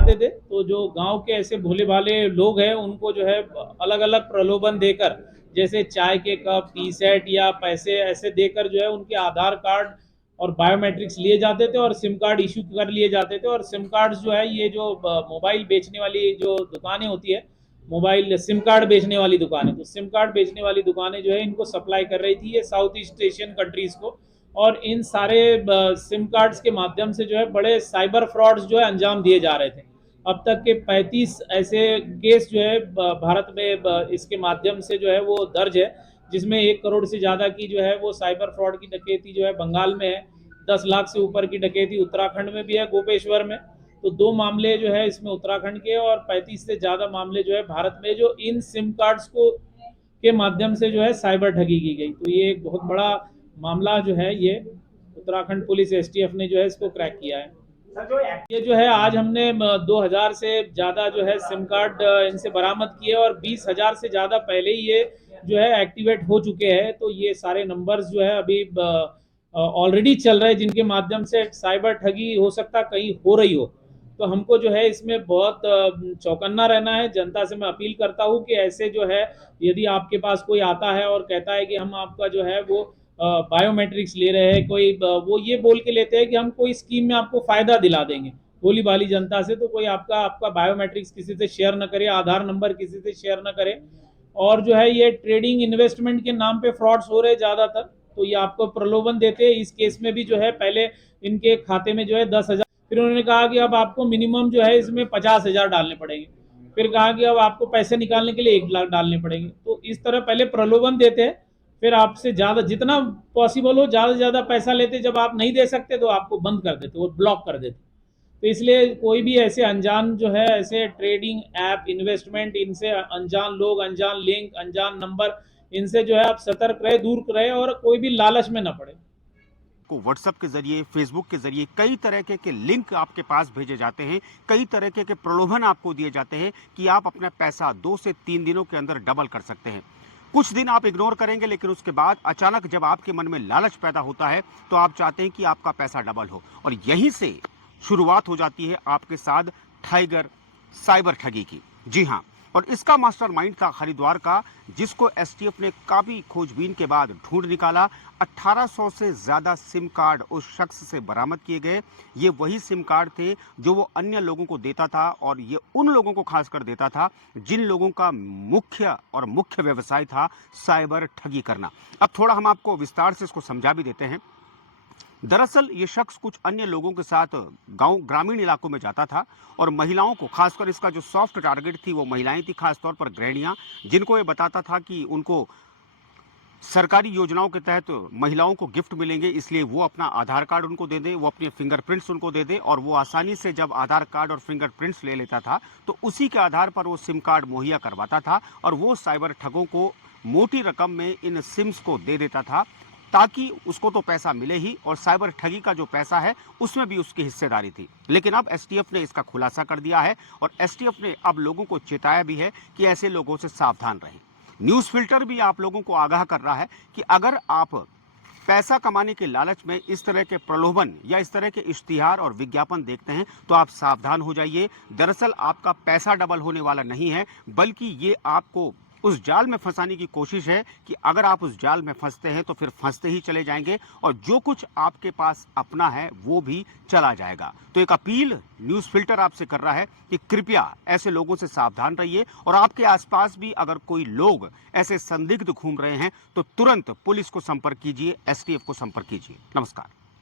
जाते थे, तो जो गांव के ऐसे भोले भाले लोग हैं उनको जो है अलग अलग प्रलोभन देकर, जैसे चाय के कप, टी सेट या पैसे ऐसे देकर जो है उनके आधार कार्ड और बायोमेट्रिक्स लिए जाते थे और सिम कार्ड इशू कर लिए जाते थे। और सिम कार्ड जो है ये जो मोबाइल बेचने वाली जो दुकानें होती है, मोबाइल सिम कार्ड बेचने वाली दुकानें, तो सिम कार्ड बेचने वाली दुकानें जो है इनको सप्लाई कर रही थी ये साउथ ईस्ट एशियन कंट्रीज को। और इन सारे सिम कार्ड्स के माध्यम से जो है बड़े साइबर फ्रॉड्स जो है अंजाम दिए जा रहे थे। अब तक के 35 ऐसे केस जो है भारत में इसके माध्यम से जो है वो दर्ज है, जिसमें 1 करोड़ से ज़्यादा की जो है वो साइबर फ्रॉड की डकैती जो है बंगाल में है, 10 लाख से ऊपर की डकैती उत्तराखंड में भी है, गोपेश्वर में। तो 2 मामले जो है इसमें उत्तराखंड के, और 35 से ज़्यादा मामले जो है भारत में, जो इन सिम कार्ड्स को के माध्यम से जो है साइबर ठगी की गई। तो ये एक बहुत बड़ा मामला जो है ये उत्तराखंड पुलिस एसटीएफ ने जो है इसको क्रैक किया है। ये जो है आज हमने 2000 से ज़्यादा जो है सिम कार्ड इनसे बरामद किए और 20,000 से ज़्यादा पहले ही ये जो है एक्टिवेट हो चुके हैं। तो ये सारे नंबर्स जो है अभी ऑलरेडी चल रहे हैं, जिनके माध्यम से साइबर ठगी हो सकता कहीं हो रही हो। तो हमको जो है इसमें बहुत चौकन्ना रहना है। जनता से मैं अपील करता हूँ कि ऐसे जो है यदि आपके पास कोई आता है और कहता है कि हम आपका जो है वो बायोमेट्रिक्स ले रहे हैं, कोई वो ये बोल के लेते हैं कि हम कोई स्कीम में आपको फायदा दिला देंगे भोली भाली जनता से, तो कोई आपका आपका बायोमेट्रिक्स किसी से शेयर न करे, आधार नंबर किसी से शेयर न करे। और जो है ये ट्रेडिंग इन्वेस्टमेंट के नाम पे फ्रॉड्स हो रहे ज़्यादातर, तो ये आपको प्रलोभन देते हैं। इस केस में भी जो है पहले इनके खाते में जो है 10,000, फिर उन्होंने कहा कि अब आपको मिनिमम जो है इसमें 50,000 डालने पड़ेंगे, फिर कहा कि अब आपको पैसे निकालने के लिए 1 लाख डालने पड़ेंगे। तो इस तरह पहले प्रलोभन देते हैं, फिर आपसे ज़्यादा जितना पॉसिबल हो ज़्यादा से ज़्यादा पैसा लेते, जब आप नहीं दे सकते तो आपको बंद कर देते, वो ब्लॉक कर देते। तो इसलिए कोई भी ऐसे अनजान जो है ऐसे ट्रेडिंग ऐप, इन्वेस्टमेंट, इनसे अनजान लोग, अनजान लिंक, अनजान नंबर, इनसे जो है आप सतर्क रहे, दूर रहे और कोई भी लालच में न पड़े। को व्हाट्सएप के जरिए, फेसबुक के जरिए कई तरह के लिंक आपके पास भेजे जाते हैं, कई तरह के प्रलोभन आपको दिए जाते हैं कि आप अपना पैसा 2 से 3 दिनों के अंदर डबल कर सकते हैं। कुछ दिन आप इग्नोर करेंगे, लेकिन उसके बाद अचानक जब आपके मन में लालच पैदा होता है तो आप चाहते हैं कि आपका पैसा डबल हो, और यहीं से शुरुआत हो जाती है आपके साथ टाइगर साइबर ठगी की। जी हाँ, और इसका मास्टरमाइंड था हरिद्वार का, जिसको एसटीएफ ने काफी खोजबीन के बाद ढूंढ निकाला। 1800 से ज्यादा सिम कार्ड उस शख्स से बरामद किए गए। ये वही सिम कार्ड थे जो वो अन्य लोगों को देता था, और ये उन लोगों को खासकर देता था जिन लोगों का मुख्य व्यवसाय था साइबर ठगी करना। अब थोड़ा हम आपको विस्तार से इसको समझा भी देते हैं। दरअसल ये शख्स कुछ अन्य लोगों के साथ गांव ग्रामीण इलाकों में जाता था और महिलाओं को, खासकर इसका जो सॉफ्ट टारगेट थी वो महिलाएं थी, खासतौर पर गृहिणियां, जिनको ये बताता था कि उनको सरकारी योजनाओं के तहत महिलाओं को गिफ्ट मिलेंगे, इसलिए वो अपना आधार कार्ड उनको दे दे, वो अपने फिंगरप्रिंट्स उनको दे दे, और वो आसानी से जब आधार कार्ड और फिंगरप्रिंट्स ले लेता था तो उसी के आधार पर वो सिम कार्ड मुहैया करवाता था, और वो साइबर ठगों को मोटी रकम में इन सिम्स को दे देता था, ताकि उसको तो पैसा मिले ही, और साइबर ठगी का जो पैसा है उसमें भी उसकी हिस्सेदारी थी। लेकिन अब एसटीएफ ने इसका खुलासा कर दिया है, और एसटीएफ ने अब लोगों को चेताया भी है कि ऐसे लोगों से सावधान रहें। न्यूज़ फिल्टर भी आप लोगों को आगाह कर रहा है कि अगर आप पैसा कमाने के लालच में इस तरह के प्रलोभन या इस तरह के इश्तिहार और विज्ञापन देखते हैं तो आप सावधान हो जाइए। दरअसल आपका पैसा डबल होने वाला नहीं है, बल्कि ये आपको उस जाल में फंसाने की कोशिश है कि अगर आप उस जाल में फंसते हैं तो फिर फंसते ही चले जाएंगे, और जो कुछ आपके पास अपना है वो भी चला जाएगा। तो एक अपील न्यूज़ फिल्टर आपसे कर रहा है कि कृपया ऐसे लोगों से सावधान रहिए, और आपके आसपास भी अगर कोई लोग ऐसे संदिग्ध घूम रहे हैं तो तुरंत पुलिस को संपर्क कीजिए, एसटीएफ को संपर्क कीजिए। नमस्कार।